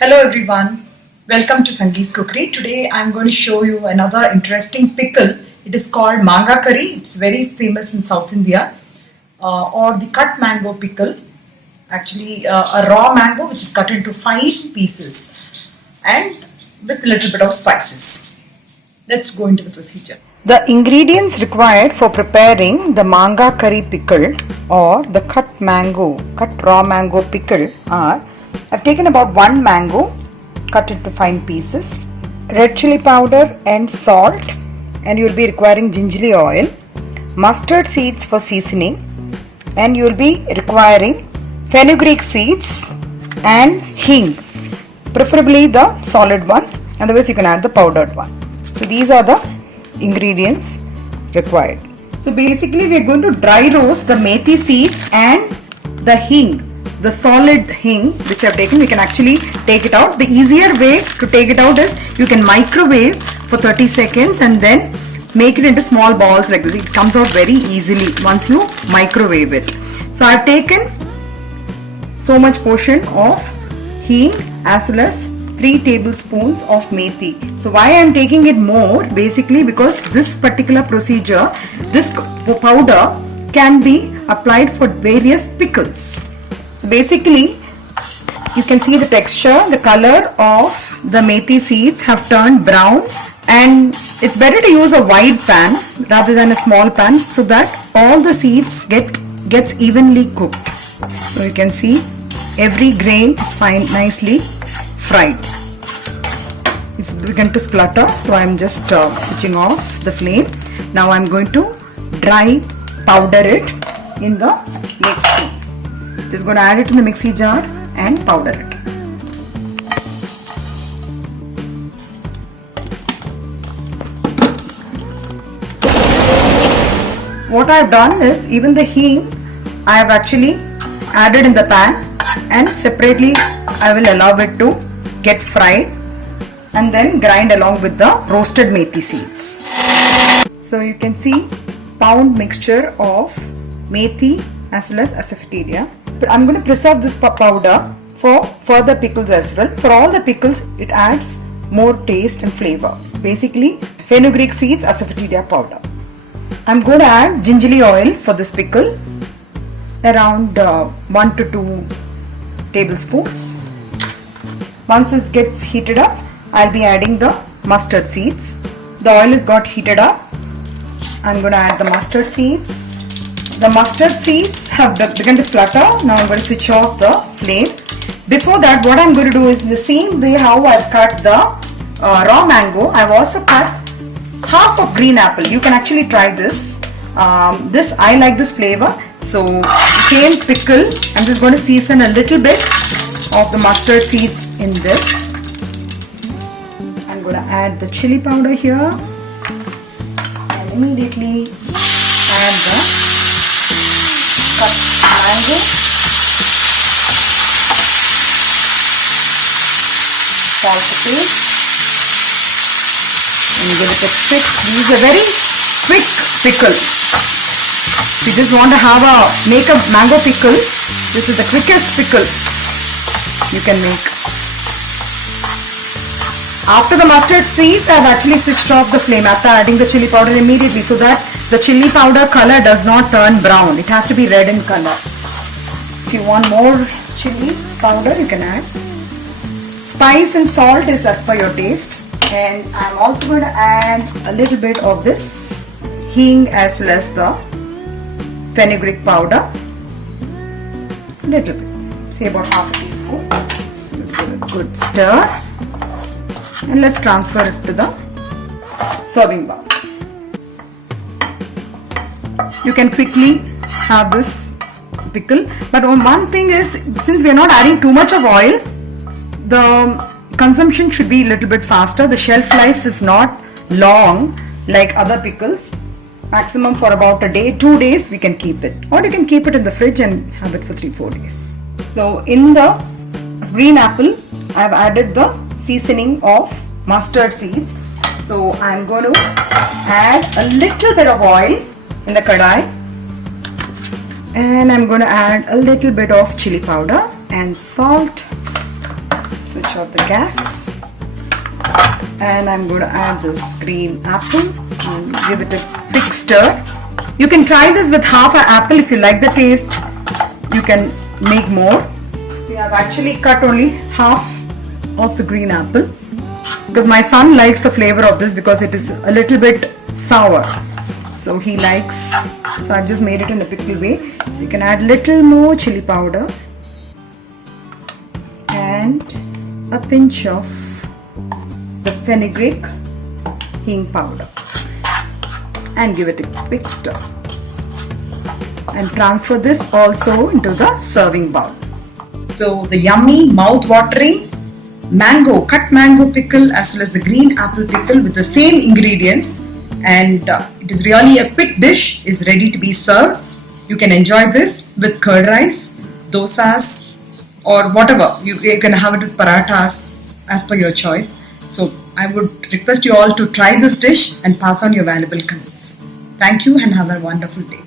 Hello everyone, welcome to Sangee's Cookery. Today I'm going to show you another interesting pickle. It is called manga curry. It's very famous in South India, or the cut mango pickle. Actually, a raw mango which is cut into fine pieces and with a little bit of spices. Let's go into the procedure. The ingredients required for preparing the manga curry pickle or the cut raw mango pickle are: I've taken about 1 mango, cut into fine pieces, red chili powder and salt, and you'll be requiring gingerly oil, mustard seeds for seasoning, and you'll be requiring fenugreek seeds and hing, preferably the solid one, otherwise you can add the powdered one. So these are the ingredients required. So basically we are going to dry roast the methi seeds and the hing, the solid hing which I have taken. We can actually take it out. The easier way to take it out is you can microwave for 30 seconds and then make it into small balls like this. It comes out very easily once you microwave it. So I have taken so much portion of hing as well as 3 tablespoons of methi. So why I am taking it more? Basically because this particular procedure, this powder can be applied for various pickles. So basically you can see the texture, the color of the methi seeds have turned brown, and it's better to use a wide pan rather than a small pan so that all the seeds gets evenly cooked. So you can see every grain is nicely fried. It's begun to splutter, so I'm just switching off the flame. Now I'm going to dry powder it in the mixie. Just going to add it in the mixie jar and powder it. What I've done is even the hing I have actually added in the pan, and separately I will allow it to get fried and then grind along with the roasted methi seeds. So you can see pound mixture of methi as well as asafoetida. But I'm going to preserve this powder for further pickles as well. For all the pickles it adds more taste and flavor. It's basically fenugreek seeds asafoetida powder. I'm going to add gingerly oil for this pickle, around 1 to 2 tablespoons. Once this gets heated up, I'll be adding the mustard seeds. The oil has got heated up. I'm going to add the mustard seeds. The mustard seeds have begun to splutter. Now I'm going to switch off the flame. Before that, what I'm going to do is the same way how I've cut the raw mango, I've also cut half of green apple. You can actually try this. I like this flavor. So same pickle, I'm just going to season a little bit of the mustard seeds in this. I'm going to add the chili powder here and immediately add the cut mango, salt to taste, and give it a stick. This is a very quick pickle. If you just want to make a mango pickle, this is the quickest pickle you can make. After the mustard seeds, I have actually switched off the flame after adding the chili powder immediately so that the chili powder color does not turn brown. It has to be red in color. If you want more chili powder, you can add. Spice and salt is as per your taste. And I'm also going to add a little bit of this hing as well as the fenugreek powder. A little bit, say about half a teaspoon. Give it a good stir. And let's transfer it to the serving bowl. You can quickly have this pickle, but one thing is, since we are not adding too much of oil, the consumption should be a little bit faster. The shelf life is not long like other pickles. Maximum for about a day, 2 days we can keep it, or you can keep it in the fridge and have it for 3-4 days. So in the green apple, I have added the seasoning of mustard seeds. So I'm going to add a little bit of oil in the kadai, and I'm going to add a little bit of chili powder and salt. switch off the gas. And I'm going to add this green apple and give it a quick stir. You can try this with half an apple. If you like the taste, you can make more. See, I've actually cut only half of the green apple because my son likes the flavor of this because it is a little bit sour. So he likes, so I've just made it in a pickle way. So you can add little more chili powder and a pinch of the fenugreek hing powder and give it a quick stir and transfer this also into the serving bowl. So the yummy, mouth-watering mango, cut mango pickle as well as the green apple pickle with the same ingredients, and it is really a quick dish, is ready to be served. You can enjoy this with curd rice, dosas, or whatever. You can have it with parathas as per your choice. So I would request you all to try this dish and pass on your valuable comments. Thank you and have a wonderful day.